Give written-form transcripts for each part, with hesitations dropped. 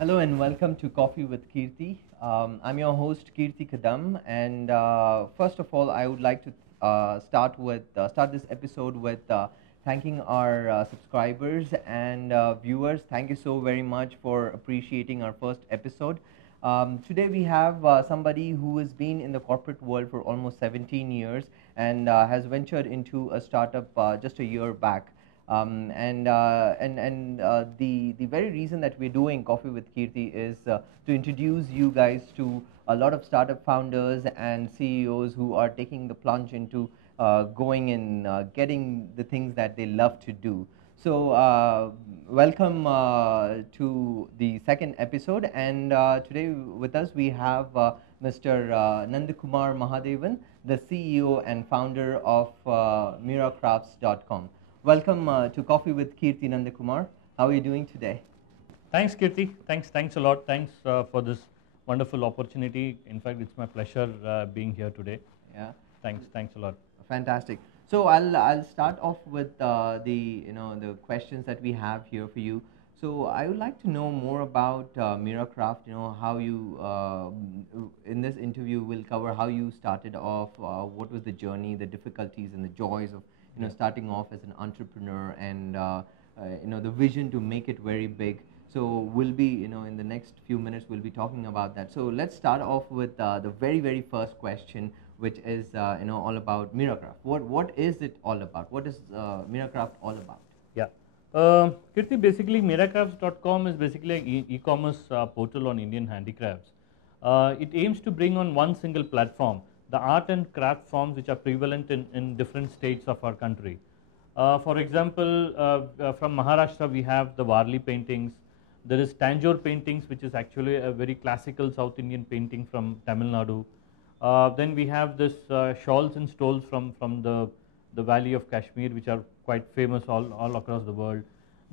Hello and welcome to Coffee with Keerthi. I'm your host Keerthi Kadam, and first of all, I would like to start this episode with thanking our subscribers and viewers. Thank you so very much for appreciating our first episode. Today we have somebody who has been in the corporate world for almost 17 years and has ventured into a startup just a year back. The very reason that we're doing Coffee with Keerthi is to introduce you guys to a lot of startup founders and CEOs who are taking the plunge into going and getting the things that they love to do. So, welcome to the second episode, and today with us we have Mr. Nandakumar Mahadevan, the CEO and founder of Mirracrafts.com. Welcome to Coffee with Keerthi, Nandakumar. How are you doing today? Thanks, Keerthi. Thanks a lot. Thanks for this wonderful opportunity. In fact, it's my pleasure being here today. Yeah. Thanks a lot. Fantastic. So I'll start off with the questions that we have here for you. So I would like to know more about Mirracraft. You know how you in this interview we'll cover how you started off, what was the journey, the difficulties and the joys of starting off as an entrepreneur, and the vision to make it very big. So we'll be in the next few minutes we'll be talking about that. So let's start off with the very first question, which is all about Mirracraft. What is it all about? What is Mirracraft all about? Yeah. Keerthi, basically Mirracrafts.com is basically an e-commerce portal on Indian handicrafts. It aims to bring on one single platform the art and craft forms which are prevalent in different states of our country. For example, from Maharashtra we have the Varli paintings. There is Tanjore paintings, which is actually a very classical South Indian painting from Tamil Nadu. Then we have this shawls and stoles from the Valley of Kashmir, which are quite famous all across the world.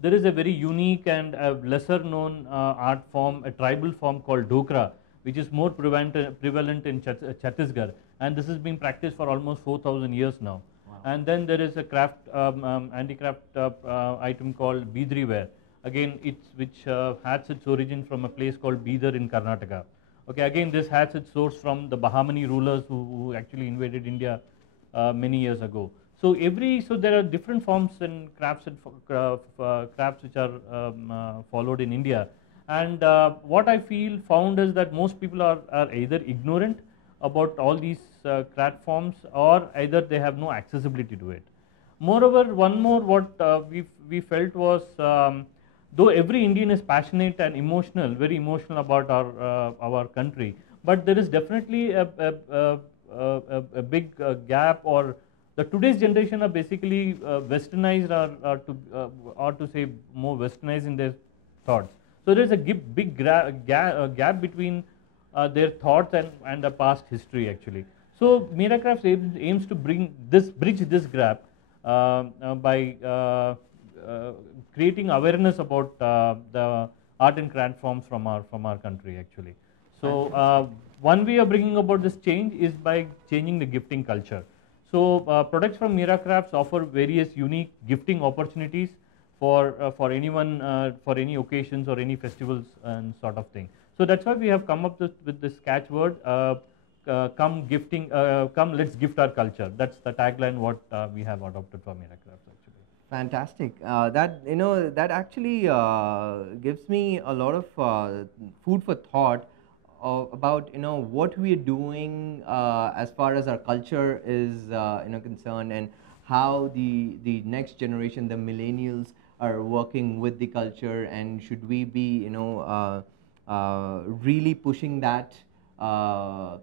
There is a very unique and lesser known art form, a tribal form called Dokra, which is more prevalent in Chhattisgarh, and this has been practiced for almost 4,000 years now. Wow. And then there is a craft, handicraft item called Bidri ware. Again, which has its origin from a place called Bidar in Karnataka. Okay, again, this has its source from the Bahmani rulers who actually invaded India many years ago. So there are different forms and crafts and crafts which are followed in India. And what I found is that most people are either ignorant about all these craft forms, or either they have no accessibility to it. Moreover, one more what we felt was, though every Indian is passionate and emotional, very emotional about our country, but there is definitely a big gap, or the today's generation are basically westernized, or to say more westernized in their thoughts. So there is a big gap between their thoughts and the past history actually. So Mirracrafts aims to bridge this gap by creating awareness about the art and craft forms from our country actually. So one way of bringing about this change is by changing the gifting culture. So products from Mirracrafts offer various unique gifting opportunities for anyone, for any occasions or any festivals and sort of thing. So that's why we have come up with this catchword, come let's gift our culture. That's the tagline what we have adopted for Mirracrafts actually. Fantastic. That actually gives me a lot of food for thought about what we are doing as far as our culture is concerned, and how the next generation, the millennials, are working with the culture, and should we be really pushing that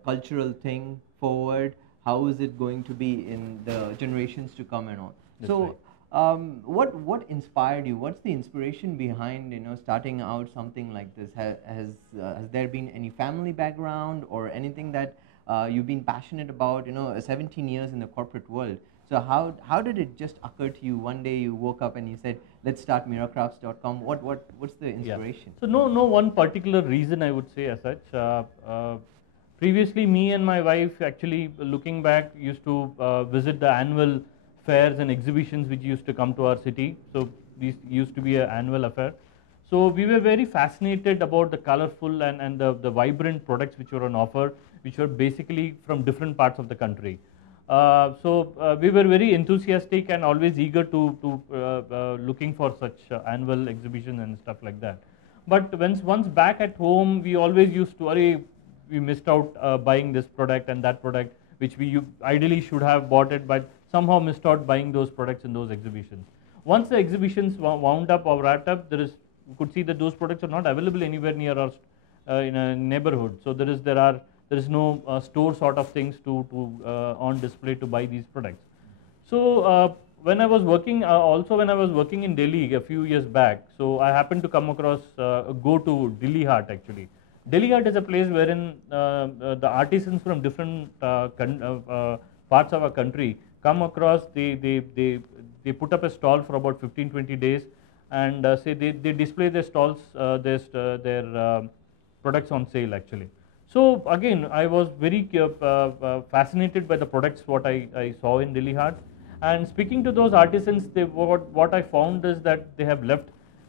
cultural thing forward? How is it going to be in the generations to come and all? That's So right. what inspired you? What's the inspiration behind starting out something like this? Has there been any family background or anything that you've been passionate about? 17 years in the corporate world. So how did it just occur to you one day? You woke up and you said, let's start Mirracrafts.com. What's the inspiration? Yeah. So no one particular reason I would say as such. Previously, me and my wife actually, looking back, used to visit the annual fairs and exhibitions which used to come to our city. So these used to be an annual affair. So we were very fascinated about the colorful and the vibrant products which were on offer, which were basically from different parts of the country. We were very enthusiastic and always eager to looking for such annual exhibitions and stuff like that. But once back at home, we always used to worry we missed out buying this product and that product, which we ideally should have bought it, but somehow missed out buying those products in those exhibitions. Once the exhibitions wound up or wrapped up, you could see that those products are not available anywhere near our in a neighborhood. So there is no store sort of things to on display to buy these products. So when I was working, also when I was working in Delhi a few years back, so I happened to come across go to Delhi Hut actually. Delhi Hut is a place wherein the artisans from different parts of our country come across. They put up a stall for about 15-20 days, and say they display their stalls, their products on sale actually. So again, I was very fascinated by the products what I saw in Delhi Hut. And speaking to those artisans, what I found is that they have left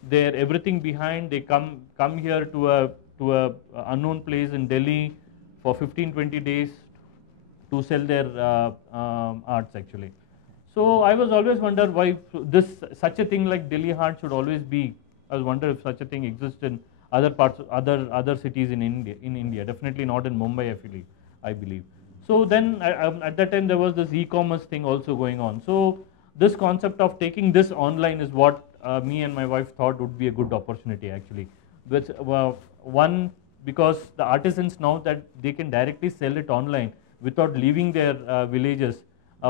their everything behind. They come here to a unknown place in Delhi for 15-20 days to sell their arts actually. So I was always wonder why such a thing like Delhi Hut should always be. I was wonder if such a thing exists in other parts, other cities in India. Definitely not in Mumbai, I believe. So then at that time there was this e-commerce thing also going on. So this concept of taking this online is what me and my wife thought would be a good opportunity actually. Which, one, because the artisans now that they can directly sell it online without leaving their villages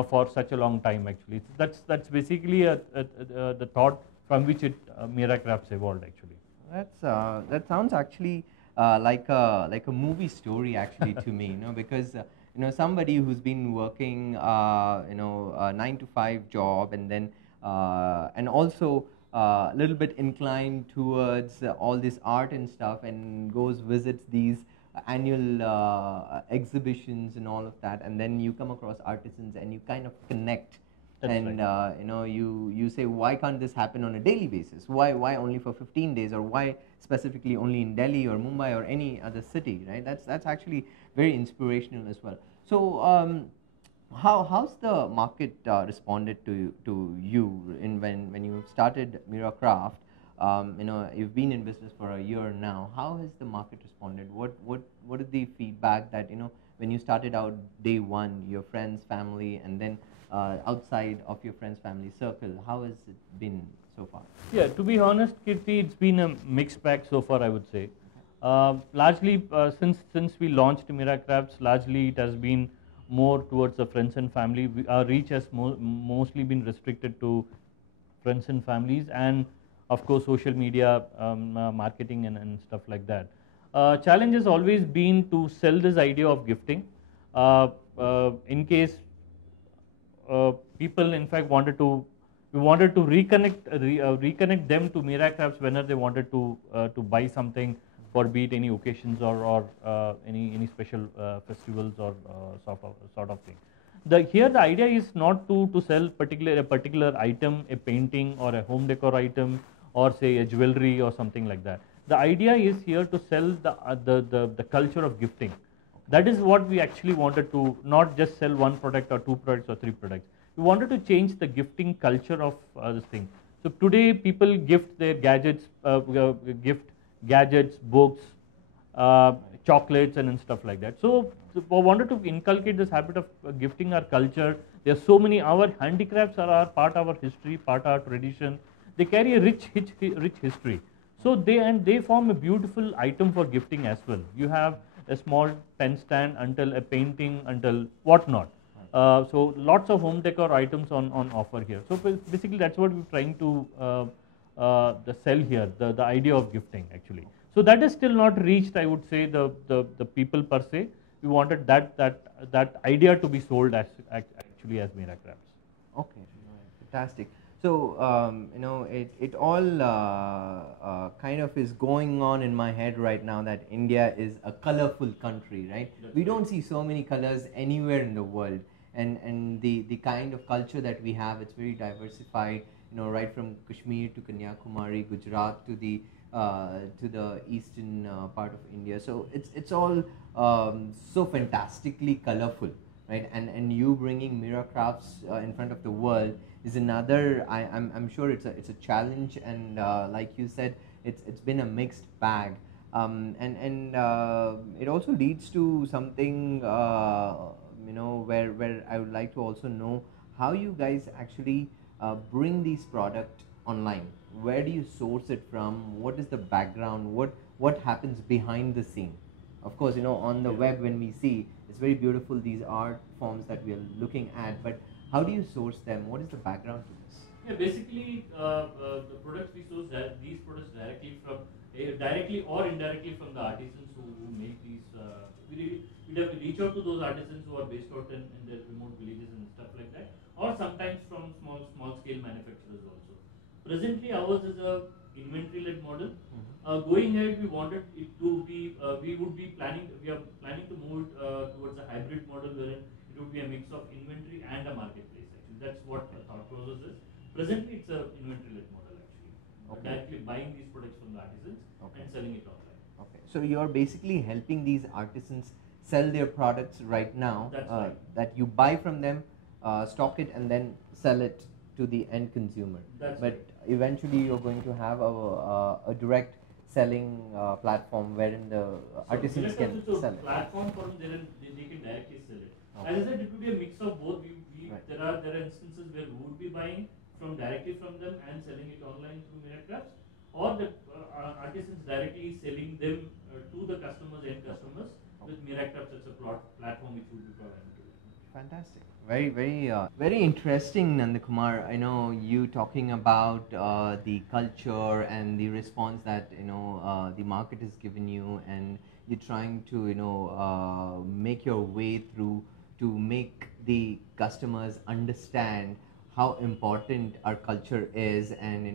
for such a long time actually. That's basically the thought from which Mirracrafts evolved actually. That sounds actually like a movie story actually to me, because somebody who's been working a 9-to-5 job, and then and also a little bit inclined towards all this art and stuff, and visits these annual exhibitions and all of that, and then you come across artisans and you kind of connect. That's and right. You say, why can't this happen on a daily basis? Why only for 15 days, or why specifically only in Delhi or Mumbai or any other city, right? That's actually very inspirational as well. So how's the market responded to you when you started Mirracraft? You've been in business for a year now. How has the market responded? What is the feedback that when you started out day one, your friends, family, and then outside of your friends, family circle, how has it been so far? Yeah, to be honest, Keerthi, it's been a mixed bag so far, I would say. Largely, since we launched Mirracrafts, largely it has been more towards the friends and family. Our reach has mostly been restricted to friends and families, and of course social media marketing and stuff like that. Challenge has always been to sell this idea of gifting. In case people in fact we wanted to reconnect them to Mirracrafts whenever they wanted to buy something for be it any occasions or any special festivals or sort of thing. Here the idea is not to sell a particular item, a painting or a home decor item, or say a jewelry or something like that. The idea is here to sell the culture of gifting. That is what we actually wanted to, not just sell one product or two products or three products. We wanted to change the gifting culture of this thing. So today people gift their gadgets, books, chocolates and stuff like that. So we wanted to inculcate this habit of gifting our culture. There are so many, our handicrafts are part of our history, part of our tradition. They carry a rich history. So they form a beautiful item for gifting as well. You have a small pen stand until a painting until whatnot. So lots of home decor items on offer here. So basically that's what we're trying to sell here, the idea of gifting actually. So that is still not reached, I would say, the people per se. We wanted that idea to be sold as actually as Mirracrafts. Okay, fantastic. So it all kind of is going on in my head right now that India is a colorful country, right? We don't see so many colors anywhere in the world, and the kind of culture that we have, it's very diversified. right from Kashmir to Kanyakumari, Gujarat to the eastern part of India. So it's all so fantastically colorful, right? And you bringing Mirracrafts in front of the world is another. I'm sure it's a challenge, and like you said, it's been a mixed bag. And it also leads to something where I would like to also know how you guys actually bring these product online. Where do you source it from? What is the background? What happens behind the scene? Of course, on the web when we see, it's very beautiful, these art forms that we are looking at, but how do you source them? What is the background to this? Yeah, basically, the products we source these products directly or indirectly from the artisans who make these. We reach out to those artisans who are based out in their remote villages and stuff like that, or sometimes from small scale manufacturers also. Presently, ours is a inventory led model. Going ahead, we wanted it to be. We are planning to move towards a hybrid model wherein it would be a mix of inventory and a marketplace. Actually, that's what the thought process is. Presently, it's a inventory-led model actually. Okay. Directly buying these products from the artisans and selling it online. Okay. So you're basically helping these artisans sell their products right now. That's right. That you buy from them, stock it, and then sell it to the end consumer. That's but right. Eventually, you're going to have a direct selling platform wherein the artisans can sell it. Platform for them, they can directly sell it. Okay. As I said, it would be a mix of both. Right. There are instances where we would be buying directly from them and selling it online through Mirracrafts, or the artisans directly selling them to the end customers with Mirracrafts as a platform which would be provided to them. Fantastic. Very, very interesting, Nandakumar. I know you talking about the culture and the response that the market has given you, and you're trying to make your way through to make the customers understand how important our culture is, and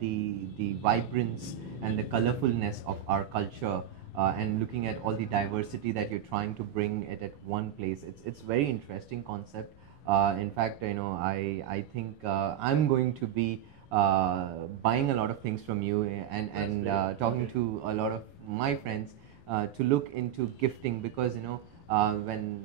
the vibrance and the colorfulness of our culture, and looking at all the diversity that you're trying to bring it at one place. It's very interesting concept. In fact, I think I'm going to be buying a lot of things from you, and talking to a lot of my friends to look into gifting, because when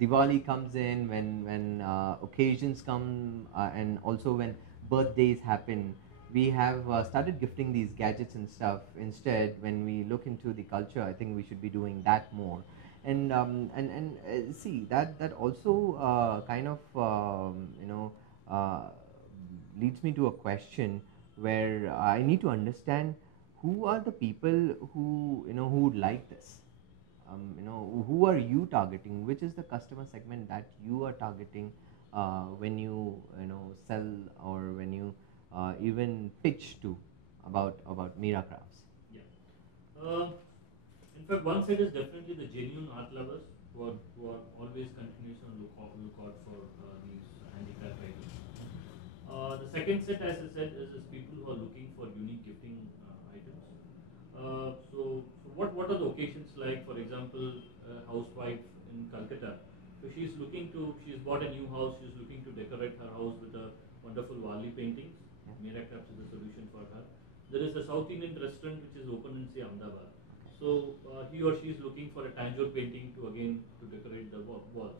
Diwali comes in, when occasions come, and also when birthdays happen, we have started gifting these gadgets and stuff. Instead, when we look into the culture, I think we should be doing that more. And see that also kind of leads me to a question where I need to understand who are the people who who would like this. Who are you targeting? Which is the customer segment that you are targeting when you sell, or when you even pitch to about Mirracrafts? Yeah. In fact, one side is definitely the genuine art lovers who are always continuously on lookout for these handicraft items. The second set, as I said, is people who are looking for unique gifting items. So what are the occasions like? For example, a housewife in Calcutta. So she's bought a new house. She's looking to decorate her house with a wonderful Wali paintings. Mirracrafts is a solution for her. There is a South Indian restaurant which is open in Ahmedabad. So he or she is looking for a Tanjore painting to decorate the walls.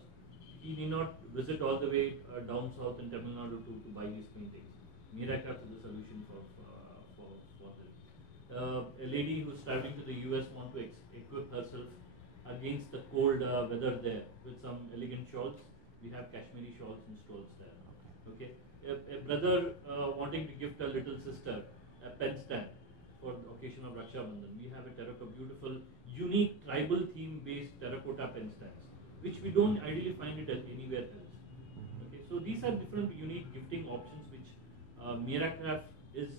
He need not visit all the way down south in Tamil Nadu to buy these paintings. Mirracrafts is a solution for this. A lady who's traveling to the US wants to equip herself against the cold weather there with some elegant shawls. We have Kashmiri shawls and stoles there. Okay. A brother wanting to gift a little sister a pen stand for the occasion of Raksha Bandhan. We have a beautiful, unique tribal theme based terracotta pen stands, which we don't ideally find it anywhere else. Okay, so these are different unique gifting options which Mirracraft is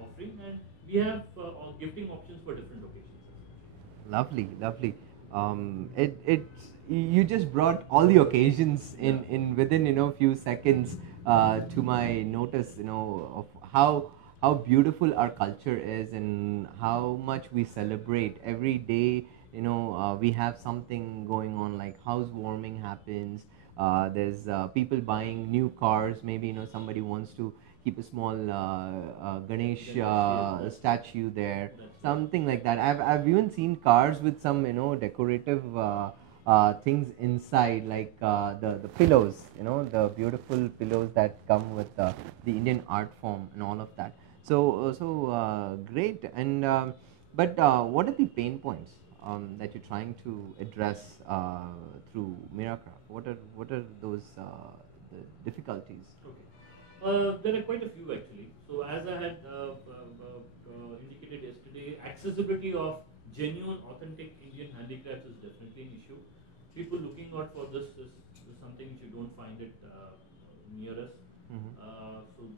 offering, and we have gifting options for different occasions. Lovely, lovely. You just brought all the occasions in within few seconds to my notice, of how beautiful our culture is, and how much we celebrate every day. We have something going on, like housewarming happens. There's people buying new cars. Maybe somebody wants to keep a small Ganesh Ganesh, statue there, That's right. something like that. I've even seen cars with some decorative things inside, like the pillows, the beautiful pillows that come with the Indian art form and all of that. So great. And but what are the pain points that you're trying to address through Miracraft? What are those the difficulties? Okay. There are quite a few actually. So as I had indicated yesterday, accessibility of genuine, authentic Indian handicrafts is definitely an issue. People looking out for this is something which you don't find it near us. Mm-hmm. So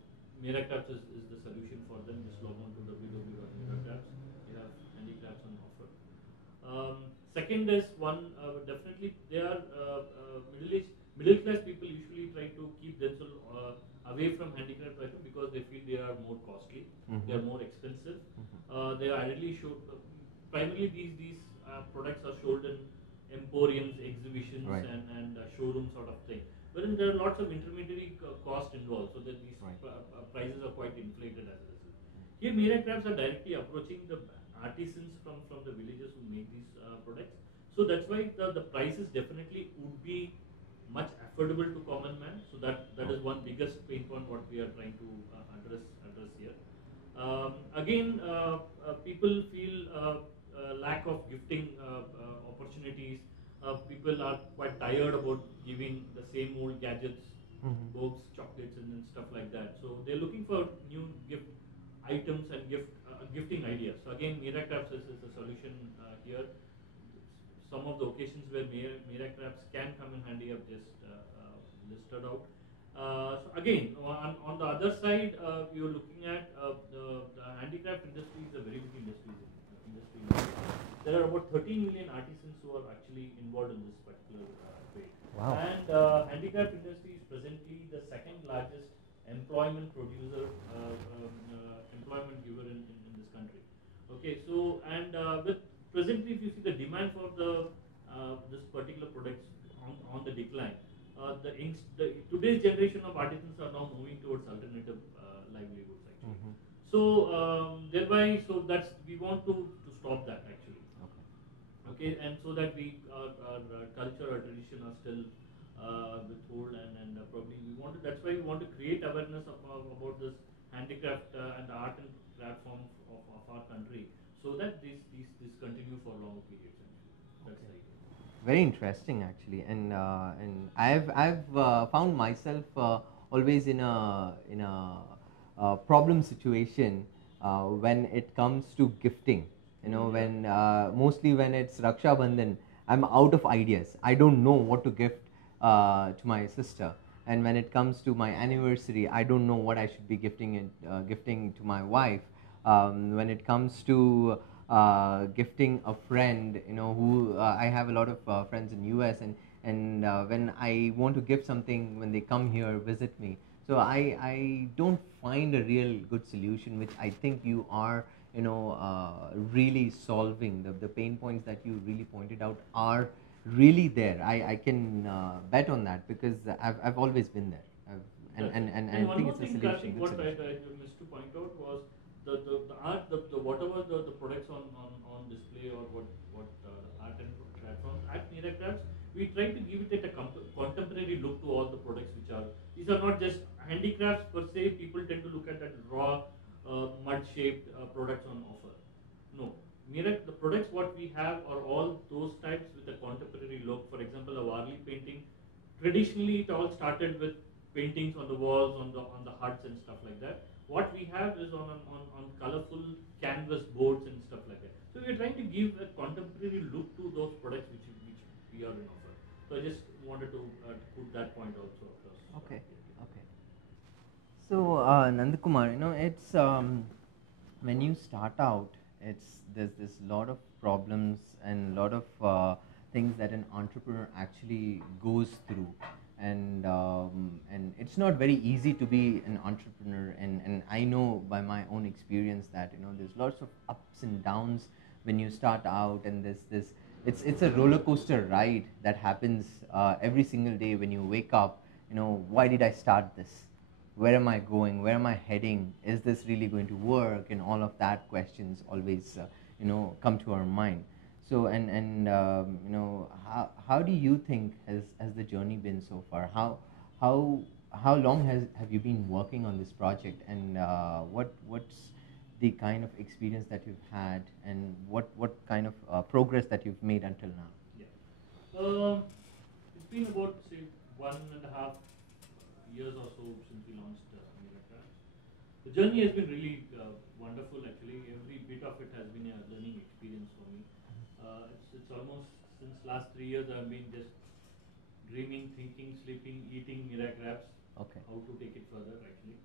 Mirracrafts is the solution for them. Just log on to www.mirracrafts. We have handicrafts on offer. Second is one definitely they are middle class people usually try to keep themselves away from handicraft items because they feel they are more costly, Mm-hmm. they are more expensive. Mm-hmm. They are ideally shown. Primarily these products are sold in emporiums, exhibitions, Right. and showroom sort of thing. Wherein there are lots of intermediary cost involved, so that these Right. prices are quite inflated as a result. Here, Mirracrafts are directly approaching the artisans from the villages who make these products. So that's why the prices definitely would be much affordable to common man. So that is one biggest pain point what we are trying to address here. Again, people feel lack of gifting opportunities. People are quite tired about giving the same old gadgets, Mm-hmm. books, chocolates, and stuff like that. So they're looking for new gift items and gifting ideas. So again, Mirracrafts is a solution here. Some of the occasions where Mirracrafts can come in handy, I've just listed out. So again, on the other side, you're looking at the handicraft industry is a very big industry. There are about 13 million artisans who are actually involved in this particular trade. Wow. And handicraft industry is presently the second largest employment producer, employment giver in this country. Okay, so and with presently, if you see the demand for the this particular products on the decline, today's generation of artisans are now moving towards alternative livelihoods actually. Mm-hmm. So thereby, so that's we want to stop that actually. Okay, and so that our culture, our tradition are still withhold and probably we want to. That's why we want to create awareness about this handicraft and the art and craft form of our country, so that this continue for long periods. That's the idea. Very interesting, actually, and I've found myself always in a problem situation when it comes to gifting. When mostly when it's Raksha Bandhan, I'm out of ideas. I don't know what to gift to my sister, and when it comes to my anniversary, I don't know what I should be gifting to my wife. When it comes to gifting a friend, who I have a lot of friends in US, and when I want to gift something when they come here visit me, so I don't find a real good solution, which I think you are really solving. The pain points that you really pointed out are really there. I can bet on that because I've always been there. And I one think more it's a thing, solution. Karthik, Good what I solution. missed to point out was the art, the whatever the products on display or what the art and platforms at Mirracrafts, we try to give it a contemporary look to all the products which are. These are not just handicrafts per se. People tend to look at that raw mud shaped products on offer. No, the products what we have are all those types with a contemporary look. For example, a Varli painting. Traditionally, it all started with paintings on the walls, on the huts and stuff like that. What we have is on colorful canvas boards and stuff like that. So we are trying to give a contemporary look to those products which we are in offer. So I just wanted to put that point also across. Okay. Okay. So Nandakumar, it's when you start out, there's this lot of problems and lot of things that an entrepreneur actually goes through, and it's not very easy to be an entrepreneur, and I know by my own experience that there's lots of ups and downs when you start out, and this it's a roller coaster ride that happens every single day when you wake up. Why did I start this? where am I going, where am I heading, is this really going to work, and all of that questions always come to our mind. So how do you think has the journey been so far? How how long have you been working on this project, and what's the kind of experience that you've had, and what kind of progress that you've made until now? Yeah. It's been about, say, 1.5 years or so since we launched Mirracrafts. The journey has been really wonderful, actually. Every bit of it has been a learning experience for me. It's almost since last 3 years I've been just dreaming, thinking, sleeping, eating Mirracrafts. Okay. How to take it further, actually.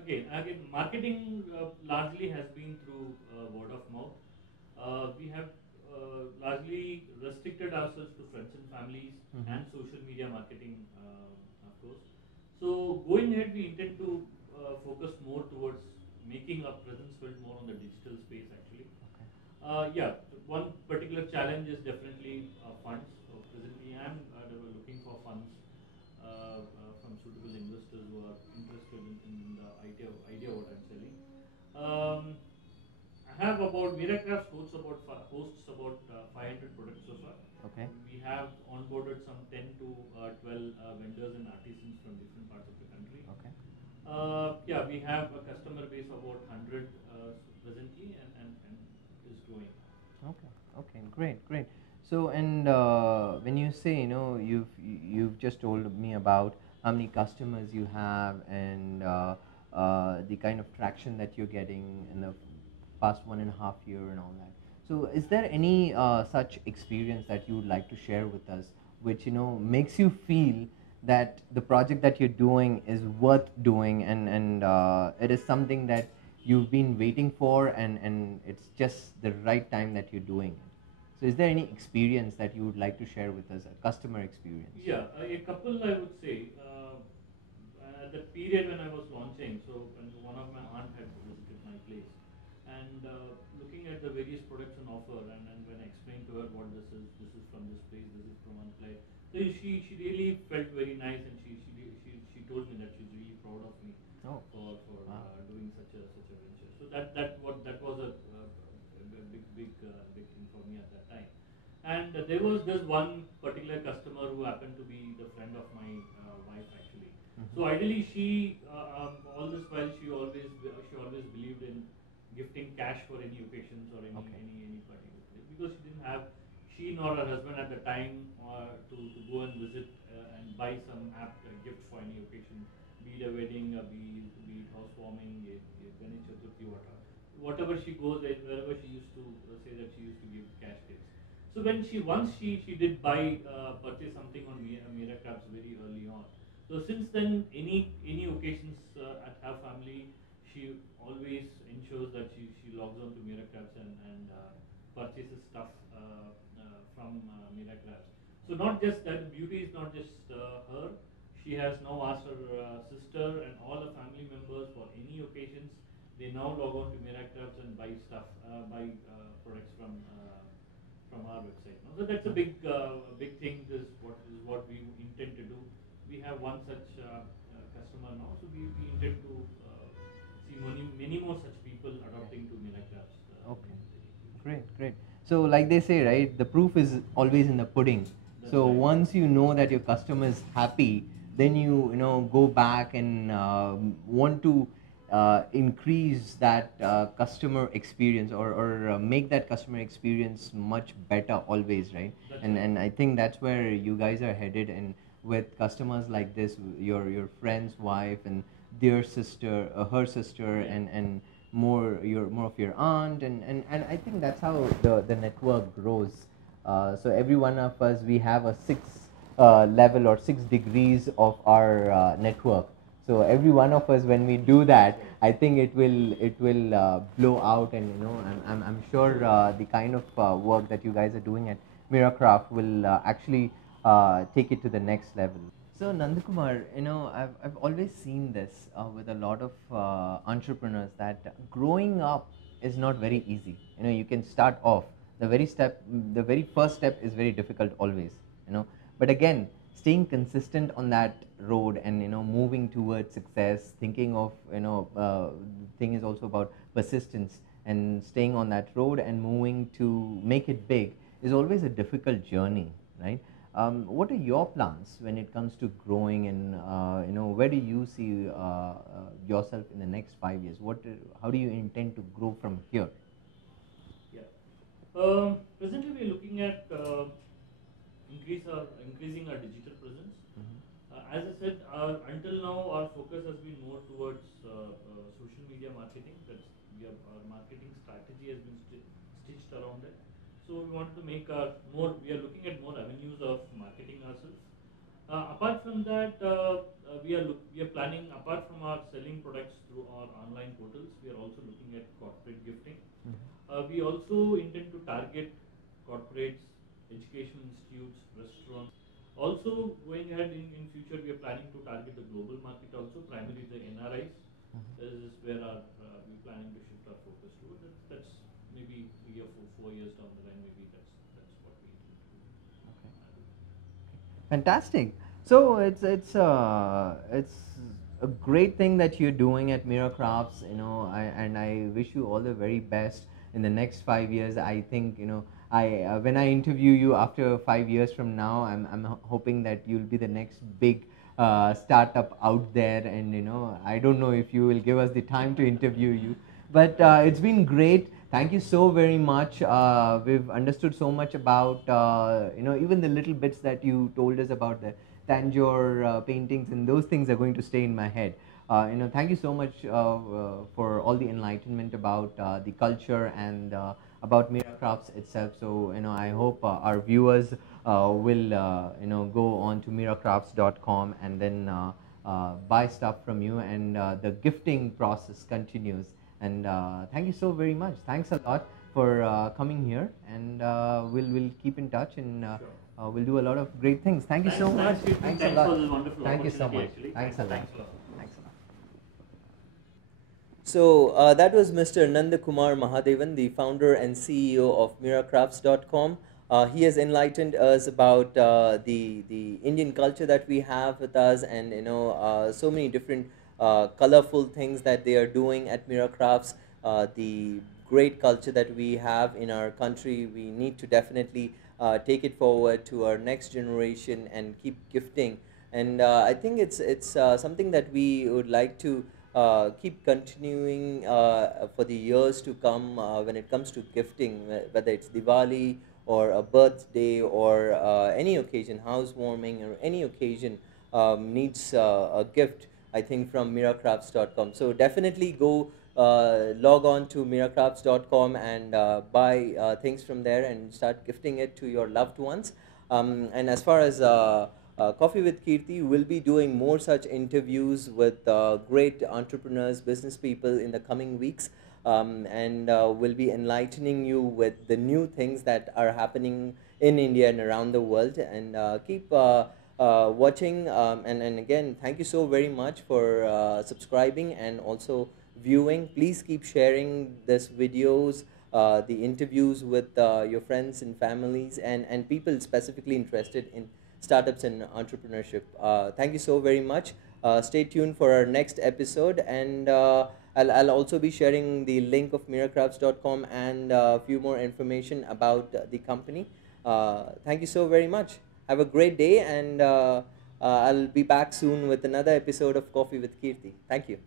Again, marketing largely has been through word of mouth. We have largely restricted ourselves to friends and families and social media marketing, of course. So going ahead, we intend to focus more towards making our presence felt more on the digital space, actually. Yeah, one particular challenge is definitely funds. So presently, I'm looking for funds from suitable investors who are interested in the idea what I'm selling. I have about Mirracrafts hosts about 500 products so far. Okay. We have onboarded some 10 to 12 vendors and artisans from different parts of the country. Okay. Yeah, we have a customer base of about 100 presently, and is growing. Okay. Okay. Great. Great. So, and when you say, you've just told me about how many customers you have, and the kind of traction that you're getting in the past 1.5 year and all that. So, is there any such experience that you would like to share with us, which makes you feel that the project that you're doing is worth doing, and it is something that you've been waiting for, and it's just the right time that you're doing it? So, is there any experience that you would like to share with us, a customer experience? Yeah, a couple, I would say. At the period when I was launching, so when one of my aunt had visited my place, and looking at the various products on offer, and when I explained to her what this is from this place, this is from one place. So she really felt very nice, and she told me that she's really proud of me for Wow. doing such a venture. So that was a big thing for me at that time. And there was this one particular customer who happened to be the friend of my wife, actually. So ideally, she all this while she always believed in gifting cash for any occasions or any particular place, because she nor her husband at the time to go and visit and buy some apt gift for any occasion, be it a wedding, be it housewarming, Ganesh Chaturthi, whatever she goes, wherever she used to say that she used to give cash gifts. So when she did purchase something on Mirracrafts very early on. So since then, any occasions at her family, she always ensures that she logs on to Mirracrafts and purchases stuff from Mirracrafts. So not just that, beauty is not just her. She has now asked her sister and all the family members for any occasions. They now log on to Mirracrafts and buy stuff, buy products from our website. No? So that's a big thing. This is what we intend to do. We have one such customer now, so we intend to see many more such people adopting to Mirracrafts. Okay. Great, great. So, like they say, right, the proof is always in the pudding. That's so right. Once you know that your customer is happy, then you go back and want to increase that customer experience, or make that customer experience much better always, right? That's and right. and I think that's where you guys are headed, and with customers like this, your friend's wife and their sister, her sister, Yeah. and more of your aunt, and I think that's how the network grows. So every one of us, we have a six level or 6 degrees of our network. So every one of us, when we do that, I think it will blow out, and I'm sure the kind of work that you guys are doing at Mirracraft will actually take it to the next level. So Nandakumar, I've always seen this with a lot of entrepreneurs, that growing up is not very easy. You can start off, the very first step is very difficult always. But again, staying consistent on that road and moving towards success, thinking of thing is also about persistence and staying on that road and moving to make it big is always a difficult journey, right? What are your plans when it comes to growing, and where do you see yourself in the next 5 years? How do you intend to grow from here? Yeah. Presently, we are looking at increasing our digital presence. As I said, until now, our focus has been more towards social media marketing. Our marketing strategy has been stitched around it. So we wanted to make we are looking at more avenues of marketing ourselves. Apart from that, we are planning, apart from our selling products through our online portals, we are also looking at corporate gifting. We also intend to target corporates, education institutes, restaurants. Also, going ahead in future, we are planning to target the global market also, primarily the NRIs. This is where we're planning to shift our focus to. That's maybe 3 or 4 years down the line. Maybe that's what we intend to do. Okay. Fantastic. So it's a great thing that you're doing at Mirracrafts, and I wish you all the very best in the next 5 years. I think I when I interview you after 5 years from now, I'm hoping that you'll be the next big startup out there, and I don't know if you will give us the time to interview you, but it's been great. Thank you so very much. We've understood so much about even the little bits that you told us about the Tanjore paintings, and those things are going to stay in my head. Thank you so much for all the enlightenment about the culture and about Mirracrafts itself. So I hope our viewers will go on to mirracrafts.com and then buy stuff from you, and the gifting process continues. And thank you so very much. Thanks a lot for coming here, and we'll keep in touch, and we'll do a lot of great things. Thank you so much. Thanks a lot. For this wonderful Thank you so much. Actually. Thanks a lot. Thanks a lot. Thanks a lot. So that was Mr. Nandakumar Mahadevan, the founder and CEO of Mirracrafts.com. He has enlightened us about the Indian culture that we have with us, and so many different colorful things that they are doing at Mirracrafts. The great culture that we have in our country, we need to definitely take it forward to our next generation and keep gifting. And I think it's something that we would like to keep continuing for the years to come when it comes to gifting, whether it's Diwali or a birthday or any occasion, housewarming or any occasion needs a gift, I think, from Mirracrafts.com. So definitely go log on to Mirracrafts.com and buy things from there and start gifting it to your loved ones. And as far as Coffee with Keerthi, will be doing more such interviews with great entrepreneurs, business people in the coming weeks, and will be enlightening you with the new things that are happening in India and around the world. And keep watching, and again, thank you so very much for subscribing and also viewing. Please keep sharing these videos, the interviews with your friends and families, and people specifically interested in startups and entrepreneurship. Thank you so very much. Stay tuned for our next episode, and I'll also be sharing the link of Mirracrafts.com and a few more information about the company. Thank you so very much. Have a great day, and I'll be back soon with another episode of Coffee with Keerthi. Thank you.